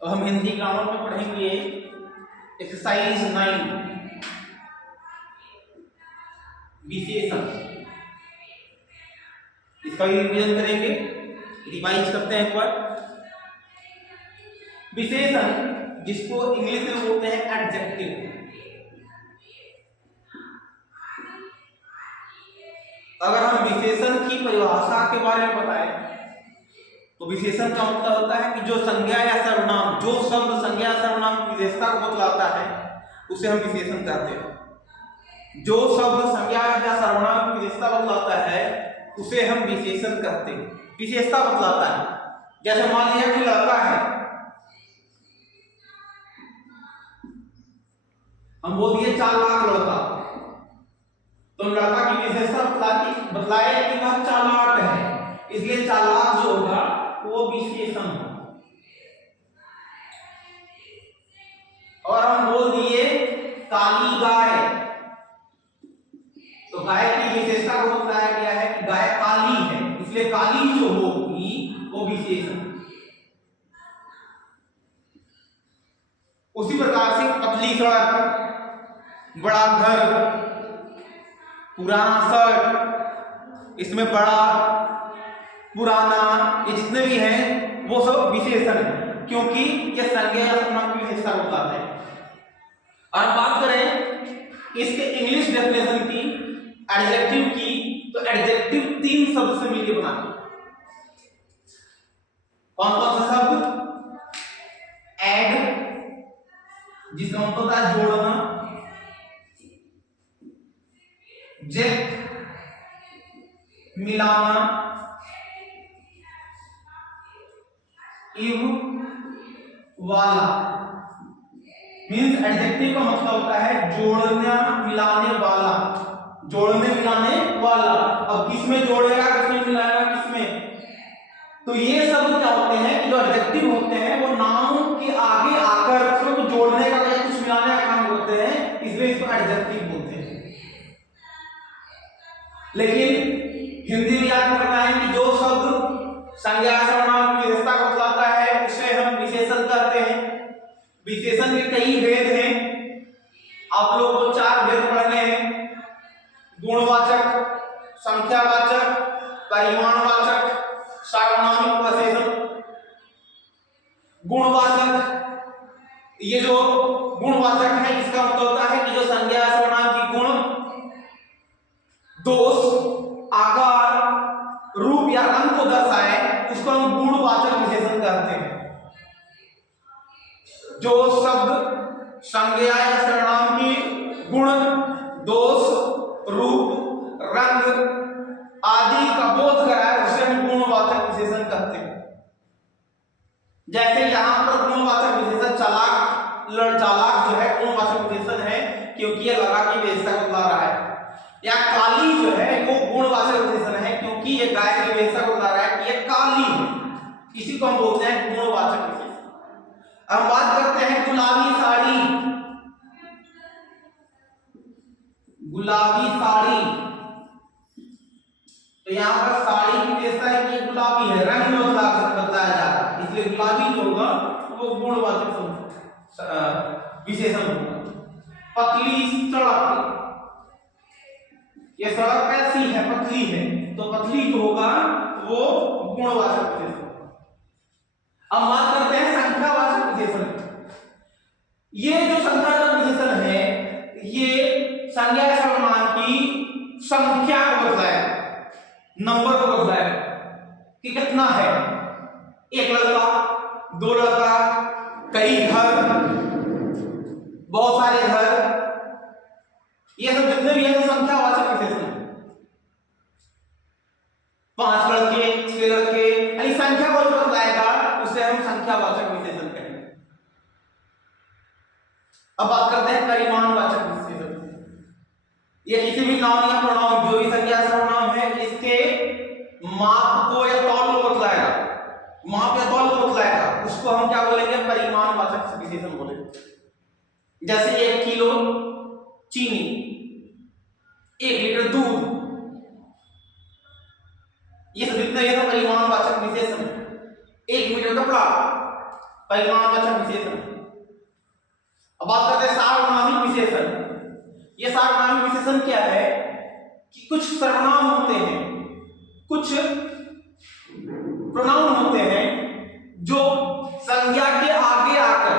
और हम हिंदी ग्रामर में पढ़ेंगे एक्सरसाइज 9 विशेषण। इसका भी रिवीजन करेंगे, रिवाइज करते हैं एक बार। विशेषण जिसको इंग्लिश में बोलते हैं एडजेक्टिव। अगर हम विशेषण की परिभाषा के बारे में बताएं तो विशेषण का मतलब होता है कि जो संज्ञा या सर्वनाम, जो शब्द संज्ञा या सर्वनाम की विशेषता को बतलाता है उसे हम विशेषण कहते हैं। जो शब्द संज्ञा या सर्वनाम की विशेषता बतलाता है उसे हम विशेषण कहते हैं, विशेषता बतलाता है। जैसे मान लिया कि लड़का है, हम बोल दिए 4 लाख लड़का, तो लड़का की विशेषता बतलाए कि वह चालाक है, इसलिए चालाक जो होगा वो विशेषण होगा। और हम बोल दिए काली गाय, तो गाय की विशेषता को बताया गया है कि गाय काली है, इसलिए काली जो होगी वो विशेषण। उसी प्रकार से पतली सड़क, बड़ा घर, पुराना शर्ट, इसमें बड़ा पुराना, ये जितने भी हैं वो सब विशेषण है, क्योंकि ये संज्ञा या सर्वनाम की विशेषता को बताते हैं। और हम बात करें इसके इंग्लिश डेफिनेशन की, एडजेक्टिव की, तो एडजेक्टिव 3 शब्द से मिलकर बना है। कौन कौन सा शब्द? एड, जिसका मतलब होता है जोड़ना, जेक्ट मिलाना, इव वाला। मीन्स एडजेक्टिव का मतलब होता है जोड़ना मिलाने वाला, जोड़ने मिलाने वाला। अब किसमें जोड़ेगा, किसमें मिलाएगा, किसमें? तो ये शब्द क्या होते हैं कि जो एडजेक्टिव होते हैं वो नाम के आगे आकर उसको जोड़ने का या कुछ मिलाने का काम करते हैं, इसलिए इसको एडजेक्टिव बोलते हैं। लेकिन हिंदी में याद रखना है कि जो शब्द संज्ञा सर्वनाम की विशेषता को बतलाता है उसे हम विशेषण कहते हैं। विशेषण के कई भेद हैं, आप लोगों को 4 भेद पढ़ने हैं: गुणवाचक, संख्यावाचक, परिमाणवाचक, सार्वनामिक विशेषण। गुणवाचक, ये जो गुणवाचक है इसका मतलब होता है कि जो संज्ञा या सर्वनाम की गुण, दोष, आकार, रूप या रंग को दर्शाए उसको हम गुणवाचक विशेषण कहते हैं। जो शब्द संज्ञा या सर्वनाम की गुण, दोष, रूप, रंग आदि का बोध कराए उसे हम गुणवाचक विशेषण कहते हैं। जैसे यहां पर गुणवाचक विशेषण चालाक जो है गुणवाचक विशेषण है, क्योंकि यह लगा की विशेषता को बता रहा है। या काली जो है वो गुणवाचक विशेषण है, क्योंकि ये गाय की विशेषता को बता रहा है कि ये काली है, इसी को हम बोलते हैं गुणवाचक विशेषण। अब बात करते हैं गुलाबी साड़ी। गुलाबी साड़ी, तो यहाँ पर साड़ी की विशेषता है कि ये गुलाबी है, रंग में बताया जा रहा है, इसलिए गुलाबी जो होगा वो गुणवाचक विशेषण होगा। पतली सड़क, ये सड़क कैसी है, पतली है, तो पतली जो होगा वो गुणवाचक विशेषण। अब बात करते हैं संख्यावाचक विशेषण। ये जो संख्यावाचक विशेषण है ये संज्ञा या सर्वनाम की संख्या को बतलाएगा, नंबर को बतलाएगा कि कितना है। एक लड़का, 2 लड़का, कई घर, बहुत सारे घर, ये सब जितने भी है संख्यावाचक विशेषण है। 5 लड़के, 6 लड़के, यानी संख्या को जो बतलाएगा उसे हम संख्यावाचक विशेषण कहेंगे। अब बात करते हैं परिमाणवाचक विशेषण। ये किसी भी नाउन या प्रोनाउन, जो भी संज्ञा सर्वनाम है, इसके माप को या तौल को बतलाएगा, माप या तौल को बतलाएगा, उसको हम क्या बोलेंगे? परिमाणवाचक विशेषण बोलेंगे। जैसे 1 किलो चीनी, 1 लीटर दूध, ये सब जितने ये परिमाणवाचक विशेषण है। 1 मीटर कपड़ा, परिमाणवाचक विशेषण। अब बात करते हैं सार्वनामिक विशेषण। ये सार्वनामिक विशेषण क्या है कि कुछ सर्वनाम होते हैं, कुछ प्रोनाउन होते हैं जो संज्ञा के आगे आकर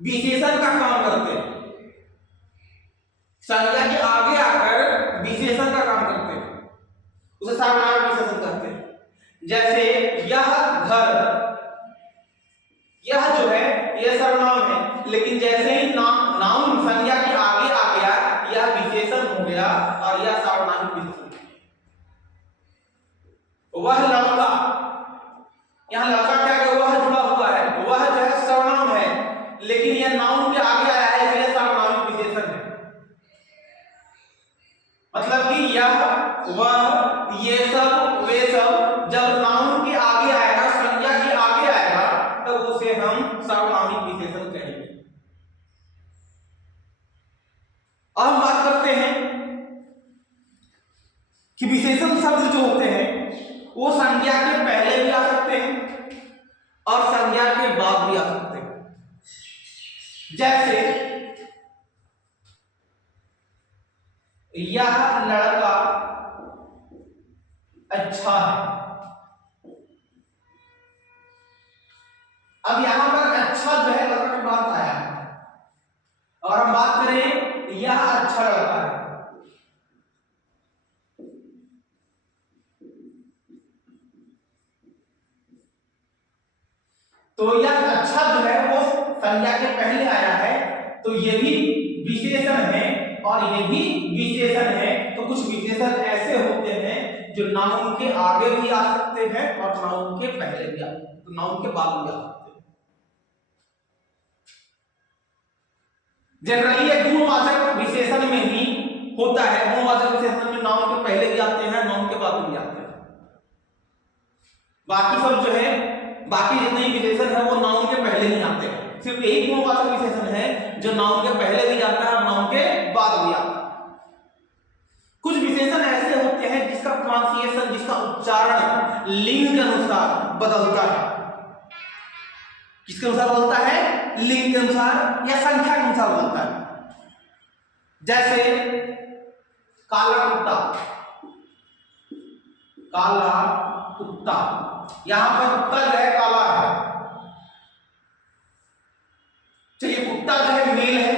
विशेषण का काम करते हैं, संज्ञा के आगे आकर विशेषण का काम करते हैं, उसे सार्वनामिक विशेषण कहते हैं। जैसे यह घर, यह जो है यह सर्वनाम है, लेकिन जैसे ही नाउन संज्ञा के आगे आ गया यह विशेषण हो गया और यह सार्वनामिक विशेषण। वह लड़का, यहां लड़का क्या है, वह जुड़ा हुआ है, वह जो है सर्वनाम है, लेकिन यह नाउन के आगे आया है इसलिए सार्वनामिक विशेषण है। मतलब कि यह, वह, ये सब, वे सब जब नाउन के आगे आएगा, संज्ञा के आगे आएगा, तब उसे हम सार्वनामिक विशेषण कहेंगे। अब हम बात करते हैं कि विशेषण शब्द जो होते हैं वो संज्ञा के पहले भी आ सकते हैं और संज्ञा के बाद भी आ सकते हैं। जैसे यह लड़का अच्छा है। अब यहां पर अच्छा जो है लड़का के बाद आया है, और हम बात करें यह अच्छा लड़का है, तो यह अच्छा जो है वो संज्ञा के पहले आया है, तो ये भी विशेषण है और ये भी विशेषण है। तो कुछ विशेषण ऐसे होते हैं जो नाउन के आगे भी आ सकते हैं और नाउन के पहले भी आ सकते हैं, तो नाउन के बाद भी आ सकते हैं। जनरली ये गुणवाचक विशेषण में ही होता है, गुणवाचक विशेषण में नाउन के पहले भी आते हैं, नाउन के बाद भी आते हैं। बाकी सब जो है, बाकी जितने विशेषण है वो नाउन के पहले ही आते हैं। सिर्फ एक गुणवाचक विशेषण है जो नाउन के पहले भी आता है और नाउन के बाद भी आता है। कुछ विशेषण ऐसे होते हैं जिसका प्रोनाउंसिएशन, जिसका उच्चारण लिंग के अनुसार बदलता है। किसके अनुसार बदलता है? लिंग के अनुसार या संख्या के अनुसार बदलता है। जैसे काला कुत्ता, काला कुत्ता, यहां पर कुत्ता जो है काला है, चलिए कुत्ता जो है मेल है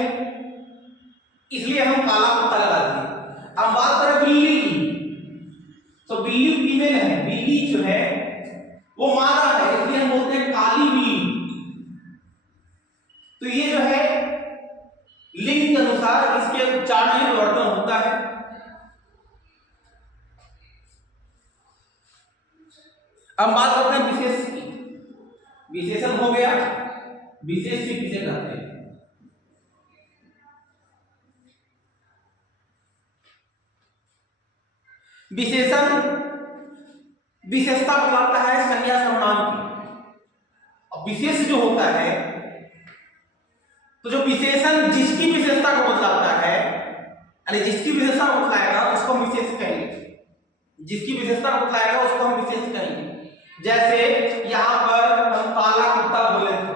इसलिए हम काला कुत्ता लगा दिए। अब बात करें बिल्ली की, तो बिल्ली फीमेल है, बिल्ली जो है वो मादा है इसलिए हम बोलते हैं काली बिल्ली। तो ये जो है लिंग के अनुसार इसके उच्चारण में परिवर्तन होता है। अब बात करते हैं विशेष की। विशेषण हो गया, विशेष किसे कहते हैं? विशेषण विशेषता बताता है संज्ञा सर्वनाम की। अब विशेष जो होता है, तो जो विशेषण जिसकी विशेषता को बतलाता है, यानी जिसकी विशेषता को बतलाएगा उसको हम विशेष कहेंगे, जिसकी विशेषता को बतलाएगा उसको हम विशेष कहेंगे। जैसे यहां पर हम काला कुत्ता बोले थे,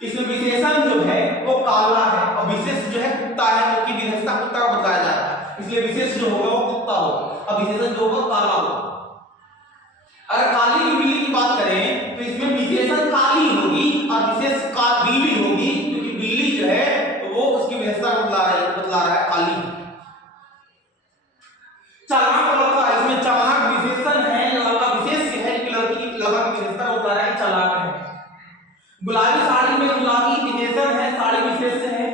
इसमें विशेषण जो है वो काला है और विशेष जो है कुत्ता है, क्योंकि विशेषता कुत्ता का बताया जा रहा है, इसलिए विशेष जो होगा वो कुत्ता होगा और विशेषण जो होगा काला होगा। अगर काली की बिल्ली की बात करें तो इसमें विशेषण काली होगी और विशेष का बिल्ली होगी, क्योंकि बिल्ली जो है तो वो उसकी विशेषता को बतला रहा है काली। चालाक लड़का, इसमें चालाक विशेषण है, लड़का विशेष है कि लड़का की विशेषता को बता रहा है चालाक है। गुलाबी साड़ी में गुलाबी विशेषण है, साड़ी विशेष है।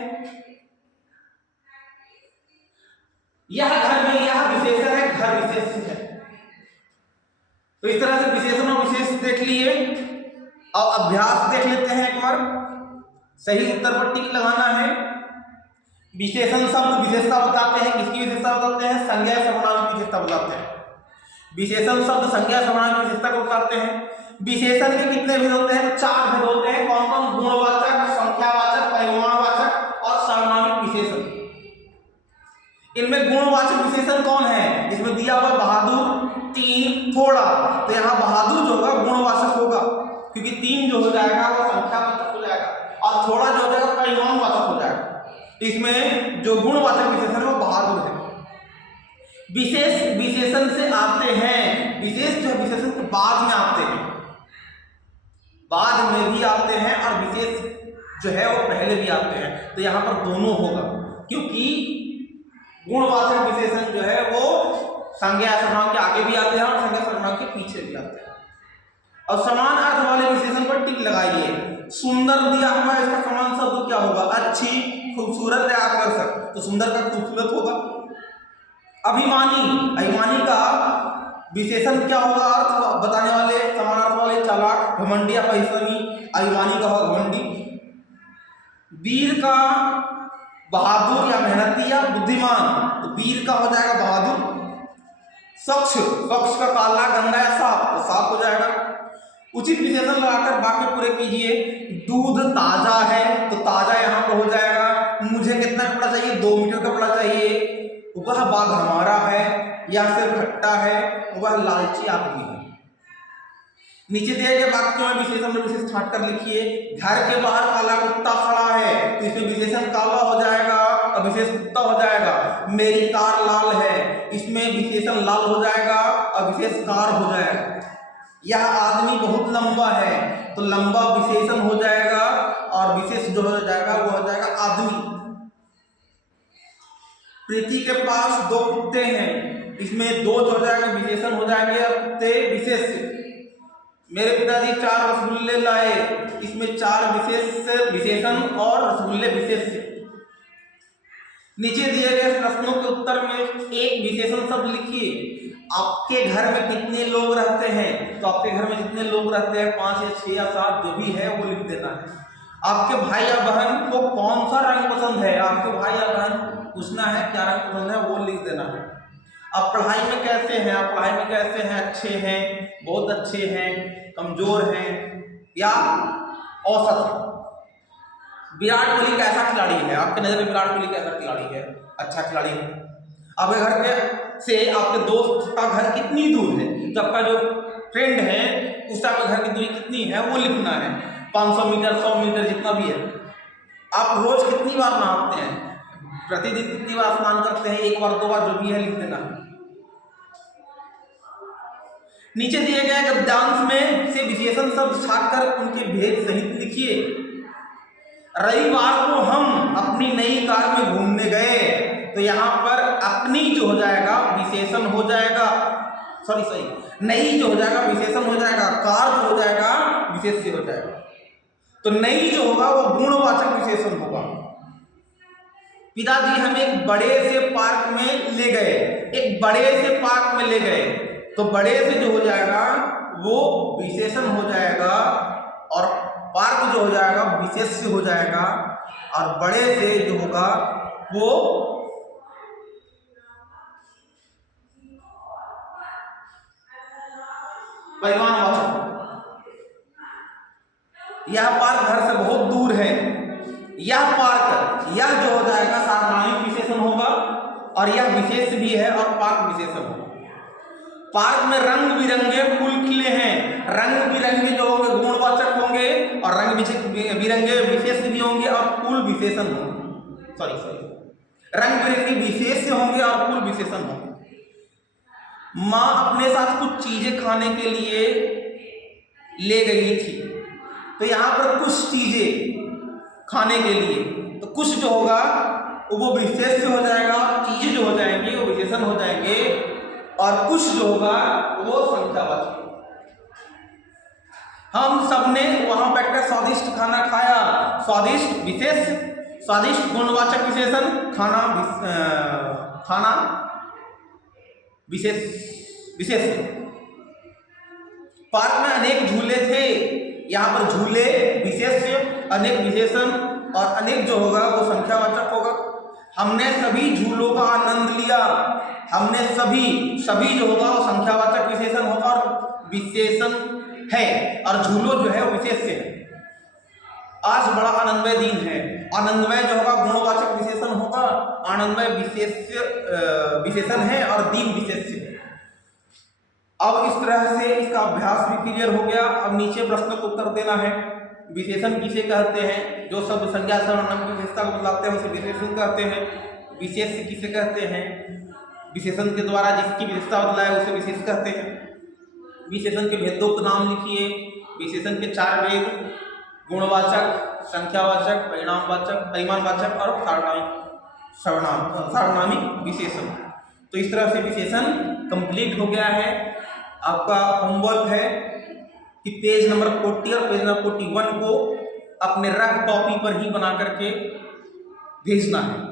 यह घर में यह विशेषण है, घर विशेष है। तो इस तरह से विशेषण और विशेष देख लिए। अब अभ्यास देख लेते हैं एक बार, सही उत्तर पट्टी लगाना है। विशेषण शब्द विशेषता बताते हैं, किसकी विशेषता बताते हैं? संज्ञा सर्वनाम की विशेषता बताते हैं। विशेषण शब्द संज्ञा सर्वनाम की विशेषता को बताते हैं। विशेषण के कितने भेद होते हैं? तो 4 भेद होते हैं। कौन कौन? गुणवाचक, संख्यावाचक, परिमाणवाचक और सार्वनामिक विशेषण। इनमें गुणवाचक विशेषण कौन है? इसमें दिया हुआ बहादुर, 3, थोड़ा, तो यहाँ बहादुर जो होगा जाएगा वो संख्यावाचक हो जाएगा, और थोड़ा जो हो जाएगा परिमाणवाचक हो जाएगा। इसमें जो गुणवाचक विशेषण है वो बहादुर है। विशेष विशेषण से आते हैं, विशेष जो विशेषण के बाद में आते हैं, बाद में भी आते हैं, और विशेष जो है वो पहले भी आते हैं। तो यहाँ पर दोनों होगा, क्योंकि गुणवाचक विशेषण जो है वो संज्ञा सर्वनाम के आगे भी आते हैं और संज्ञा सर्वनाम के पीछे भी आते हैं। और समान अर्थ वाले विशेषण पर टिक लगाइए। सुंदर दिया हुआ है, इसका समान शब्द क्या होगा? अच्छी, खूबसूरत या आकर्षक। तो सुंदर का खूबसूरत होगा। अभिमानी, अभिमानी का विशेषण क्या होगा? अर्थ बताने वाले, समान अर्थ वाले चालाक, घमंडी या परिश्रमी। अभिमानी का होगा घमंडी। वीर का बहादुर या मेहनती या बुद्धिमान, तो वीर का हो जाएगा बहादुर। स्वच्छ, स्वच्छ का काला, गंदा या साफ, तो साफ हो जाएगा। उचित विशेषण लगाकर वाक्य पूरे कीजिए। दूध ताजा है, तो ताजा यहाँ पर हो जाएगा। मुझे कितना कपड़ा चाहिए? 2 मीटर कपड़ा चाहिए। वह बाग हमारा है, या सिर्फ खट्टा है, वह लालची आदमी है। नीचे दिए गए वाक्यों में विशेषण में विशेष छांट कर लिखिए। घर के बाहर काला कुत्ता खड़ा है, तो इसमें विशेषण काला हो जाएगा और विशेष कुत्ता हो जाएगा। मेरी कार लाल है, इसमें विशेषण लाल हो जाएगा और विशेष कार हो जाएगा। यह आदमी बहुत लंबा है, तो लंबा विशेषण हो जाएगा और विशेष जो हो जाएगा वो हो जाएगा आदमी। प्रीति के पास 2 कुत्ते हैं, इसमें 2 जो हो जाएगा विशेषण हो जाएंगे और कुत्ते विशेष। मेरे पिताजी 4 रसगुल्ले लाए, इसमें 4 विशेषण और रसगुल्ले विशेष। नीचे दिए गए प्रश्नों के उत्तर में एक विशेषण शब्द लिखिए। आपके घर में कितने लोग रहते हैं? तो आपके घर में जितने लोग रहते हैं, 5 या 6 या 7 जो भी है वो लिख देना है। आपके भाई या बहन को कौन सा रंग पसंद है? आपके भाई या बहन पूछना है क्या रंग पसंद है, वो लिख देना है। आप पढ़ाई में कैसे हैं? आप पढ़ाई में कैसे हैं? अच्छे हैं, बहुत अच्छे हैं, कमजोर हैं या औसत है। विराट कोहली कैसा खिलाड़ी है? आपके नजर में विराट कोहली कैसा खिलाड़ी है? अच्छा खिलाड़ी है। आपके घर के से आपके दोस्त का घर कितनी दूर है? तो आपका जो फ्रेंड है उसका घर की दूरी कितनी है वो लिखना है। 500 मीटर, 100 मीटर, जितना भी है। आप रोज कितनी बार नहाते हैं? प्रतिदिन कितनी बार स्नान करते हैं? 1 बार, 2 बार, जो भी है लिख देना है। नीचे दिए गए गद्यांश में से विशेषण शब्द छाटकर उनके भेद सहित लिखिए। रविवार को हम अपनी नई कार में घूमने गए, तो यहाँ पर अपनी जो हो जाएगा विशेषण हो जाएगा, सॉरी नई जो हो जाएगा विशेषण हो जाएगा, कार जो हो जाएगा विशेष्य हो जाएगा। तो नई जो होगा वो गुणवाचक विशेषण होगा। पिताजी हमें एक बड़े से पार्क में ले गए, एक बड़े से पार्क में ले गए, तो बड़े से जो हो जाएगा वो विशेषण हो जाएगा और पार्क जो हो जाएगा विशेष्य हो जाएगा, और बड़े से जो होगा वो परिमाणवाचक। यह पार्क घर से बहुत दूर है, यह पार्क, यह जो हो जाएगा सार्वनामिक विशेषण होगा और यह विशेष भी है और पार्क विशेषण होगा। पार्क में रंग बिरंगे फूल खिले हैं, रंग बिरंगे जो होंगे गुणवाचक होंगे और रंग बिरंगे विशेष भी होंगे और फूल विशेषण होंगे। सॉरी रंग बिरंगे विशेष होंगे और फूल विशेषण होंगे। माँ अपने साथ कुछ चीजें खाने के लिए ले गई थी, तो यहाँ पर कुछ चीजें खाने के लिए, तो कुछ जो होगा वो विशेष हो जाएगा, चीजें जो हो जाएंगी वो विशेषण हो जाएंगे, और कुछ जो होगा वो संख्यावाचक। हम सबने वहां बैठकर स्वादिष्ट खाना खाया। स्वादिष्ट विशेष, स्वादिष्ट गुणवाचक विशेषण, खाना विशेष। पार्क में अनेक झूले थे, यहाँ पर झूले विशेष, अनेक विशेषण और अनेक जो होगा वो संख्यावाचक होगा। हमने सभी झूलों का आनंद लिया, हमने सभी जो होगा वो संख्यावाचक विशेषण होगा और विशेषण है, और झूलो जो है वो विशेष है। आज बड़ा आनंदमय दिन है, आनंदमय जो होगा गुणवाचक विशेषण होगा, आनंदमय विशेषण है और दिन विशेष है। अब इस तरह से इसका अभ्यास भी क्लियर हो गया। अब नीचे प्रश्न को उत्तर देना है। विशेषण किसे कहते हैं? जो शब्द संज्ञा सर्वनाम की विशेषता को बतलाते हैं उसे विशेषण कहते हैं। विशेष किसे कहते हैं? विशेषण के द्वारा जिसकी विशेषता बतलाए उसे विशेष कहते हैं। विशेषण के भेदोक्त नाम लिखिए। विशेषण के 4 भेद: गुणवाचक, संख्यावाचक, परिमाणवाचक और सार्वनामिक विशेषण। तो इस तरह से विशेषण कंप्लीट हो गया है। आपका होमवर्क है कि पेज नंबर 40 और पेज नंबर 41 को अपने रफ कॉपी पर ही बना करके भेजना है।